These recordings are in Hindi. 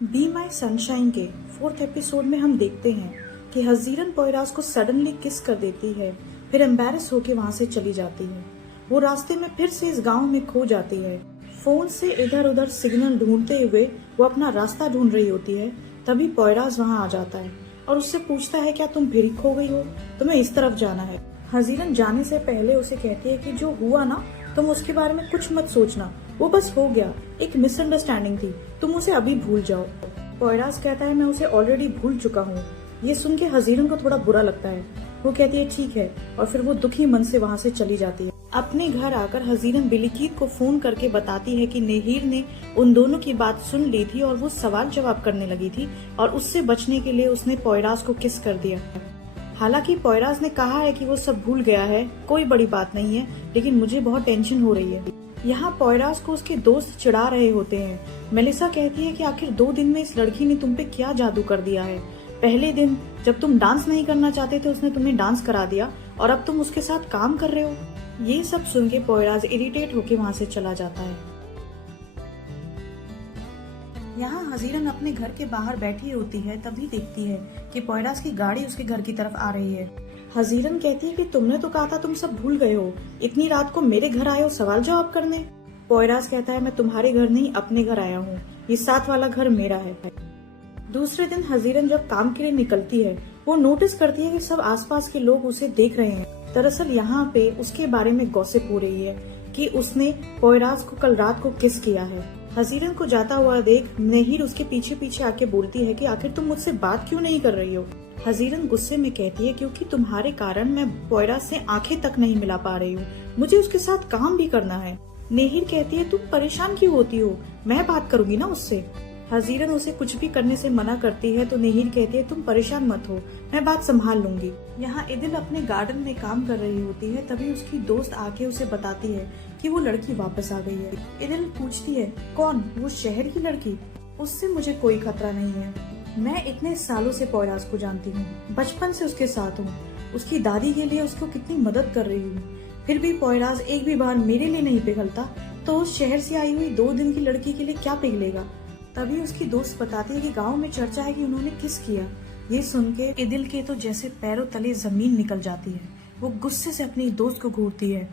बी माई सनशाइन के 4th एपिसोड में हम देखते हैं कि हजीरन पोयराज को सडनली किस कर देती है, फिर एम्बैरस होके वहाँ से चली जाती है। वो रास्ते में फिर से इस गांव में खो जाती है। फोन से इधर उधर सिग्नल ढूंढते हुए वो अपना रास्ता ढूंढ रही होती है। तभी पोयराज वहाँ आ जाता है और उससे पूछता है, क्या तुम फिर खो गई हो? तुम्हें इस तरफ जाना है। हजीरन जाने से पहले उसे कहती है कि जो हुआ ना, तुम उसके बारे में कुछ मत सोचना, वो बस हो गया, एक मिसअंडरस्टैंडिंग थी, तुम उसे अभी भूल जाओ। पोयराज कहता है, मैं उसे ऑलरेडी भूल चुका हूँ। ये सुन के हजीरन को थोड़ा बुरा लगता है। वो कहती है ठीक है, और फिर वो दुखी मन से वहाँ से चली जाती है। अपने घर आकर हजीरन बिलिकीत को फोन करके बताती है कि नेहिर ने उन दोनों की बात सुन ली थी और वो सवाल जवाब करने लगी थी और उससे बचने के लिए उसने पोयराज को किस कर दिया। हालांकि पोयराज ने कहा है कि वो सब भूल गया है, कोई बड़ी बात नहीं है, लेकिन मुझे बहुत टेंशन हो रही है। यहाँ पोयराज को उसके दोस्त चिढ़ा रहे होते हैं। मेलिसा कहती है कि आखिर 2 दिन में इस लड़की ने तुम पे क्या जादू कर दिया है। पहले दिन जब तुम डांस नहीं करना चाहते थे उसने तुम्हें डांस करा दिया और अब तुम उसके साथ काम कर रहे हो। ये सब सुन के पोयराज इरिटेट होके वहाँ से चला जाता है। यहाँ हजीरन अपने घर के बाहर बैठी होती है, तभी देखती है कि पोयराज की गाड़ी उसके घर की तरफ आ रही है। हजीरन कहती है कि तुमने तो कहा था तुम सब भूल गए हो, इतनी रात को मेरे घर आए हो सवाल जवाब करने। पोयराज कहता है, मैं तुम्हारे घर नहीं अपने घर आया हूँ, ये साथ वाला घर मेरा है। दूसरे दिन हजीरन जब काम के लिए निकलती है, वो नोटिस करती है कि सब आसपास के लोग उसे देख रहे हैं। दरअसल यहाँ पे उसके बारे में गॉसिप हो रही है कि उसने पोयराज को कल रात को किस किया है। हजीरन को जाता हुआ देख नेहिर उसके पीछे पीछे आके बोलती है कि आखिर तुम मुझसे बात क्यों नहीं कर रही हो। हजीरन गुस्से में कहती है, क्योंकि तुम्हारे कारण मैं पोयराज से आंखें तक नहीं मिला पा रही हूँ, मुझे उसके साथ काम भी करना है। नेहिर कहती है, तुम परेशान क्यों होती हो, मैं बात करूंगी ना उससे। हजीरन उसे कुछ भी करने से मना करती है तो नेहिर कहती है, तुम परेशान मत हो, मैं बात संभाल लूंगी। यहाँ इदिल अपने गार्डन में काम कर रही होती है, तभी उसकी दोस्त आके उसे बताती है कि वो लड़की वापस आ गई है। इदिल पूछती है, कौन? वो शहर की लड़की? उससे मुझे कोई खतरा नहीं है, मैं इतने सालों से पोयराज को जानती हूँ, बचपन से उसके साथ हूँ, उसकी दादी के लिए उसको कितनी मदद कर रही हूँ, फिर भी पोयराज एक भी बार मेरे लिए नहीं पिघलता, तो उस शहर से आई हुई 2 दिन की लड़की के लिए क्या पिघलेगा। तभी उसकी दोस्त बताती है कि गांव में चर्चा है कि उन्होंने किस किया। ये सुन के इदिल के तो जैसे पैरों तले जमीन निकल जाती है। वो गुस्से से अपनी दोस्त को घूरती है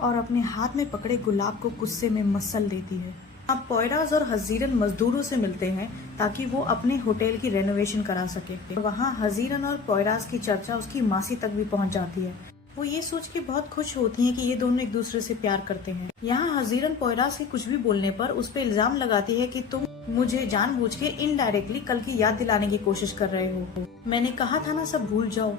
और अपने हाथ में पकड़े गुलाब को गुस्से में मसल देती है। अब पोयराज और हजीरन मजदूरों से मिलते हैं ताकि वो अपने होटल की रेनोवेशन करा सके। वहाँ हजीरन और पोयराज की चर्चा उसकी मासी तक भी पहुँच जाती है। वो ये सोच के बहुत खुश होती हैं कि ये दोनों एक दूसरे से प्यार करते हैं। यहाँ हजीरन पोयराज के कुछ भी बोलने पर उस पर इल्जाम लगाती है कि तुम मुझे जानबूझ के इनडायरेक्टली कल की याद दिलाने की कोशिश कर रहे हो, मैंने कहा था ना सब भूल जाओ।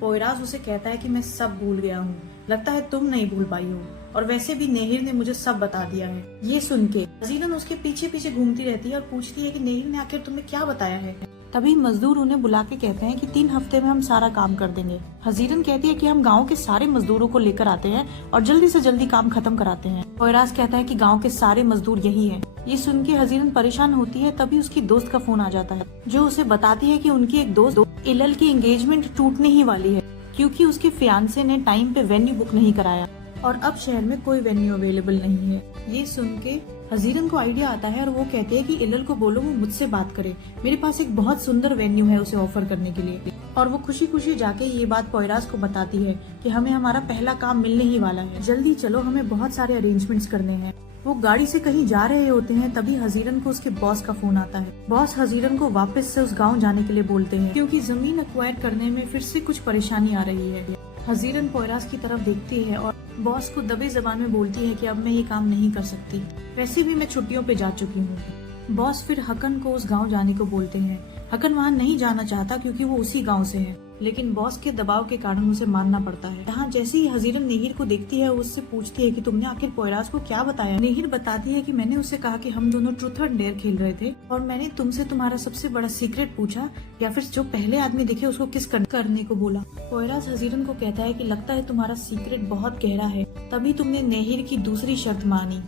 पोयराज उसे कहता है कि मैं सब भूल गया हूँ, लगता है तुम नहीं भूल पाई हो, और वैसे भी नेहिर ने मुझे सब बता दिया है। ये सुन के हजीरन उसके पीछे पीछे घूमती रहती है और पूछती है कि नेहिर ने आखिर तुम्हें क्या बताया है। तभी मजदूर उन्हें बुला के कहते हैं कि 3 हफ्ते में हम सारा काम कर देंगे। हजीरन कहती है कि हम गांव के सारे मजदूरों को लेकर आते हैं और जल्दी से जल्दी काम खत्म कराते हैं। पोयराज कहता है कि गांव के सारे मजदूर यही हैं। ये सुन के हजीरन परेशान होती है। तभी उसकी दोस्त का फोन आ जाता है जो उसे बताती है कि उनकी एक दोस्त इलल की एंगेजमेंट टूटने ही वाली है, क्योंकि उसके फियांसे ने टाइम पे वेन्यू बुक नहीं कराया और अब शहर में कोई वेन्यू अवेलेबल नहीं है। ये सुन के हजीरन को आइडिया आता है और वो कहते हैं कि इलल को बोलो वो मुझसे बात करे, मेरे पास एक बहुत सुंदर वेन्यू है उसे ऑफर करने के लिए। और वो खुशी खुशी जाके ये बात पोयराज को बताती है कि हमें हमारा पहला काम मिलने ही वाला है, जल्दी चलो, हमें बहुत सारे अरेंजमेंट्स करने हैं। वो गाड़ी से कहीं जा रहे होते हैं, तभी हजीरन को उसके बॉस का फोन आता है। बॉस हजीरन को वापस से उस गाँव जाने के लिए बोलते हैं क्योंकि जमीन एक्वायर करने में फिर से कुछ परेशानी आ रही है। हजीरन पोयराज की तरफ देखती है और बॉस को दबे जबान में बोलती है कि अब मैं ये काम नहीं कर सकती, वैसे भी मैं छुट्टियों पे जा चुकी हूँ। बॉस फिर हकन को उस गांव जाने को बोलते हैं। हकन वहाँ नहीं जाना चाहता क्योंकि वो उसी गांव से है, लेकिन बॉस के दबाव के कारण उसे मानना पड़ता है। यहाँ जैसे ही हजीरन नेहिर को देखती है उससे पूछती है कि तुमने आखिर पोयराज को क्या बताया। नेहिर बताती है कि मैंने उससे कहा कि हम दोनों ट्रूथ और डेयर खेल रहे थे और मैंने तुमसे तुम्हारा सबसे बड़ा सीक्रेट पूछा या फिर जो पहले आदमी दिखे उसको किस करने को बोला। पोयराज हजीरन को कहता है कि लगता है तुम्हारा सीक्रेट बहुत गहरा है, तभी तुमने नेहिर की दूसरी शर्त मानी।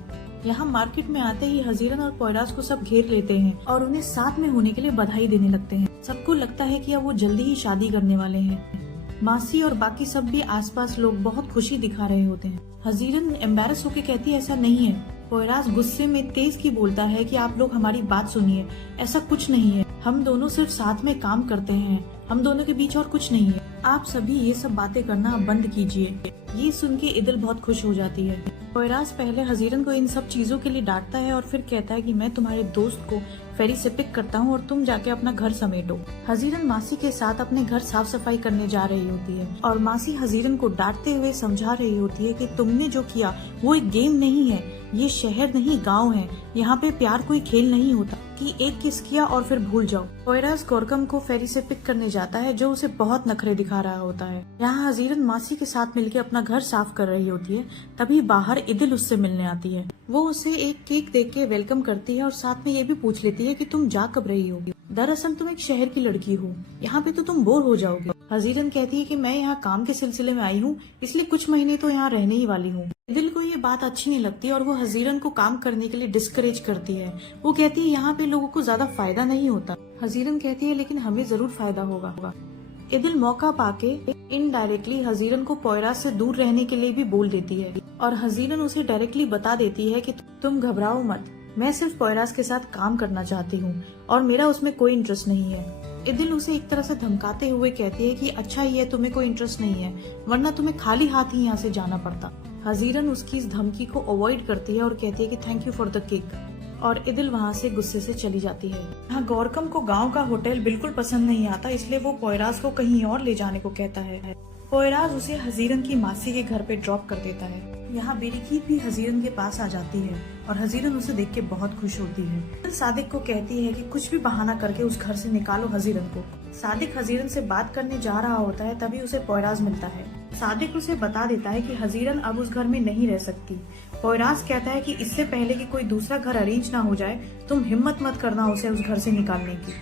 यहाँ मार्केट में आते ही हजीरन और पोयराज को सब घेर लेते हैं और उन्हें साथ में होने के लिए बधाई देने लगते हैं। सबको लगता है कि अब वो जल्दी ही शादी करने वाले हैं। मासी और बाकी सब भी आसपास लोग बहुत खुशी दिखा रहे होते हैं। हजीरन एम्बैरस होके कहती है ऐसा नहीं है, पोयराज गुस्से में तेज की बोलता है कि आप लोग हमारी बात सुनिए, ऐसा कुछ नहीं है, हम दोनों सिर्फ साथ में काम करते हैं, हम दोनों के बीच और कुछ नहीं है, आप सभी ये सब बातें करना बंद कीजिए। ये सुन के इदिल बहुत खुश हो जाती है। पोयराज पहले हजीरन को इन सब चीजों के लिए डांटता है और फिर कहता है कि मैं तुम्हारे दोस्त को फेरी से पिक करता हूँ और तुम जाके अपना घर समेटो। हजीरन मासी के साथ अपने घर साफ सफाई करने जा रही होती है और मासी हजीरन को डांटते हुए समझा रही होती है कि तुमने जो किया वो एक गेम नहीं है, ये शहर नहीं गांव है, यहाँ पे प्यार कोई खेल नहीं होता कि एक किस किया और फिर भूल जाओ। पोयराज गोरकम को फेरी से पिक करने जाता है जो उसे बहुत नखरे दिखा रहा होता है। यहाँ हजीरन मासी के साथ मिलकर अपना घर साफ कर रही होती है, तभी बाहर इदिल उससे मिलने आती है। वो उसे एक केक देके के वेलकम करती है और साथ में ये भी पूछ लेती है कि तुम जा कब रही हो। दरअसल तुम एक शहर की लड़की हो, यहाँ पे तो तुम बोर हो जाओगे। हजीरन कहती है कि मैं यहाँ काम के सिलसिले में आई हूँ, इसलिए कुछ महीने तो यहाँ रहने ही वाली हूँ। इदिल को ये बात अच्छी नहीं लगती और वो हजीरन को काम करने के लिए डिस्करेज करती है। वो कहती है यहाँ पे लोगों को ज्यादा फायदा नहीं होता। हजीरन कहती है लेकिन हमें जरूर फायदा होगा। इदिल मौका पाके इनडायरेक्टली हजीरन को पोयराज से दूर रहने के लिए भी बोल देती है और हजीरन उसे डायरेक्टली बता देती है कि तुम घबराओ मत, मैं सिर्फ पोयराज के साथ काम करना चाहती हूँ और मेरा उसमें कोई इंटरेस्ट नहीं है। इदिल उसे एक तरह से धमकाते हुए कहती है कि अच्छा ही है तुम्हें कोई इंटरेस्ट नहीं है, वरना तुम्हें खाली हाथ ही यहाँ से जाना पड़ता। हजीरन उसकी इस धमकी को अवॉइड करती है और कहती है कि thank you for the cake और इदिल वहाँ से गुस्से से चली जाती है। यहाँ गौरकम को गांव का होटल बिल्कुल पसंद नहीं आता, इसलिए वो पोयराज को कहीं और ले जाने को कहता है। पोयराज उसे हजीरन की मासी के घर पे ड्रॉप कर देता है। यहाँ बेरीकीत भी हजीरन के पास आ जाती है और हजीरन उसे देख के बहुत खुश होती है। सादिक को कहती है कि कुछ भी बहाना करके उस घर से निकालो हजीरन को। सादिक हजीरन से बात करने जा रहा होता है, तभी उसे पोयराज मिलता है। सादिक उसे बता देता है कि हजीरन अब उस घर में नहीं रह सकती। पोयराज कहता है कि इससे पहले कि कोई दूसरा घर अरेंज ना हो जाए, तुम हिम्मत मत करना उसे उस घर से निकालने की।